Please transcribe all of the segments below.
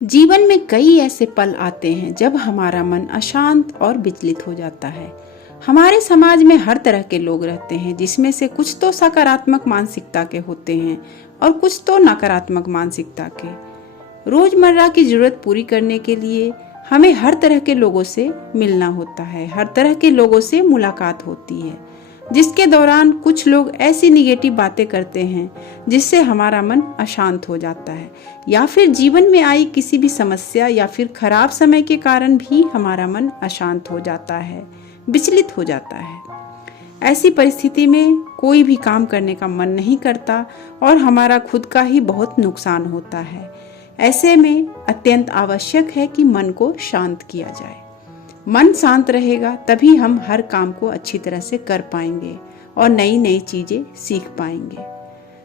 जीवन में कई ऐसे पल आते हैं जब हमारा मन अशांत और विचलित हो जाता है। हमारे समाज में हर तरह के लोग रहते हैं, जिसमें से कुछ तो सकारात्मक मानसिकता के होते हैं और कुछ तो नकारात्मक मानसिकता के। रोजमर्रा की जरूरत पूरी करने के लिए हमें हर तरह के लोगों से मिलना होता है, हर तरह के लोगों से मुलाकात होती है, जिसके दौरान कुछ लोग ऐसी निगेटिव बातें करते हैं जिससे हमारा मन अशांत हो जाता है, या फिर जीवन में आई किसी भी समस्या या फिर खराब समय के कारण भी हमारा मन अशांत हो जाता है, विचलित हो जाता है। ऐसी परिस्थिति में कोई भी काम करने का मन नहीं करता और हमारा खुद का ही बहुत नुकसान होता है। ऐसे में अत्यंत आवश्यक है कि मन को शांत किया जाए। मन शांत रहेगा तभी हम हर काम को अच्छी तरह से कर पाएंगे और नई नई चीजें सीख पाएंगे।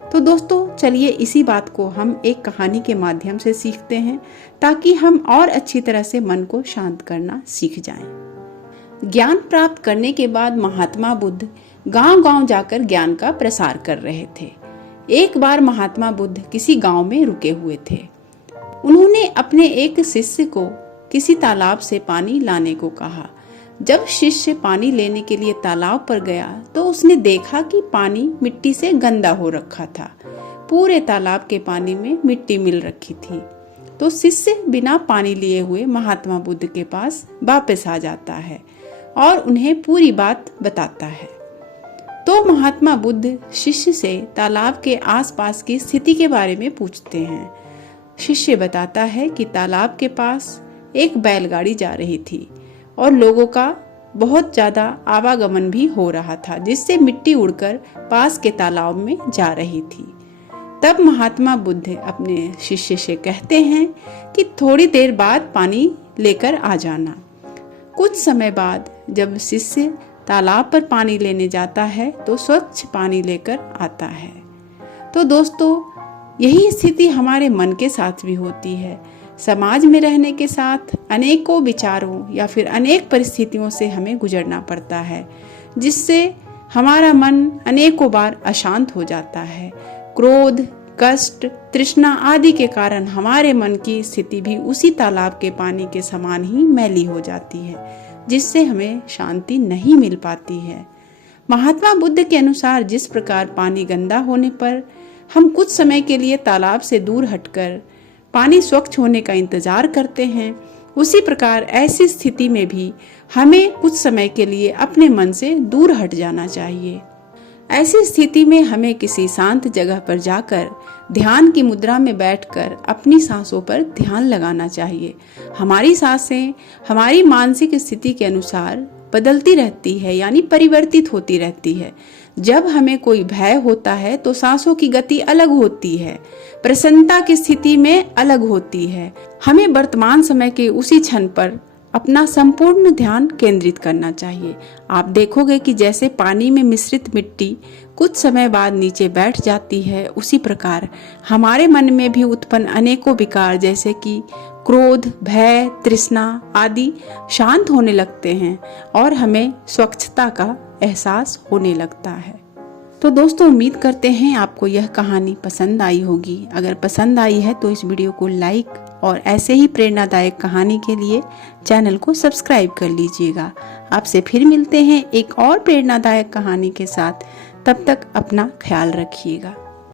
तो दोस्तों, चलिए इसी बात को हम एक कहानी के माध्यम से सीखते हैं, ताकि हम और अच्छी तरह से मन को शांत करना सीख जाएं। ज्ञान प्राप्त करने के बाद महात्मा बुद्ध गांव-गांव जाकर ज्ञान का प्रसार कर रहे थे। एक बार महात्मा बुद्ध किसी गांव में रुके हुए थे। उन्होंने अपने एक शिष्य को किसी तालाब से पानी लाने को कहा। जब शिष्य पानी लेने के लिए तालाब पर गया तो उसने देखा कि पानी मिट्टी से गंदा हो रखा था। पूरे तालाब के पानी में मिट्टी मिल रखी थी। तो शिष्य बिना पानी लिए हुए महात्मा बुद्ध के पास वापस आ जाता है और उन्हें पूरी बात बताता है। तो महात्मा बुद्ध शिष्य से तालाब के आसपास की स्थिति के बारे में पूछते हैं। शिष्य बताता है कि तालाब के पास एक बैलगाड़ी जा रही थी और लोगों का बहुत ज्यादा आवागमन भी हो रहा था, जिससे मिट्टी उड़कर पास के तालाब में जा रही थी। तब महात्मा बुद्ध अपने शिष्य से कहते हैं कि थोड़ी देर बाद पानी लेकर आ जाना। कुछ समय बाद जब शिष्य तालाब पर पानी लेने जाता है तो स्वच्छ पानी लेकर आता है। तो दोस्तों, यही स्थिति हमारे मन के साथ भी होती है। समाज में रहने के साथ अनेकों विचारों या फिर अनेक परिस्थितियों से हमें गुजरना पड़ता है, जिससे हमारा मन अनेकों बार अशांत हो जाता है। क्रोध, कष्ट, तृष्णा आदि के कारण हमारे मन की स्थिति भी उसी तालाब के पानी के समान ही मैली हो जाती है, जिससे हमें शांति नहीं मिल पाती है। महात्मा बुद्ध के अनुसार जिस प्रकार पानी गंदा होने पर हम कुछ समय के लिए तालाब से दूर हटकर पानी स्वच्छ होने का इंतजार करते हैं, उसी प्रकार ऐसी स्थिति में भी हमें कुछ समय के लिए अपने मन से दूर हट जाना चाहिए। ऐसी स्थिति में हमें किसी शांत जगह पर जाकर ध्यान की मुद्रा में बैठकर अपनी सांसों पर ध्यान लगाना चाहिए। हमारी सांसें हमारी मानसिक स्थिति के अनुसार बदलती रहती है, यानी परिवर्तित होती रहती है। जब हमें कोई भय होता है तो सांसों की गति अलग होती है, प्रसन्नता की स्थिति में अलग होती है। हमें वर्तमान समय के उसी क्षण पर अपना संपूर्ण ध्यान केंद्रित करना चाहिए। आप देखोगे कि जैसे पानी में मिश्रित मिट्टी कुछ समय बाद नीचे बैठ जाती है, उसी प्रकार हमारे मन में भी उत्पन्न अनेकों विकार जैसे कि क्रोध, भय, तृष्णा आदि शांत होने लगते हैं और हमें स्वच्छता का एहसास होने लगता है। तो दोस्तों, उम्मीद करते हैं आपको यह कहानी पसंद आई होगी। अगर पसंद आई है तो इस वीडियो को लाइक और ऐसे ही प्रेरणादायक कहानी के लिए चैनल को सब्सक्राइब कर लीजिएगा। आपसे फिर मिलते हैं एक और प्रेरणादायक कहानी के साथ। तब तक अपना ख्याल रखिएगा।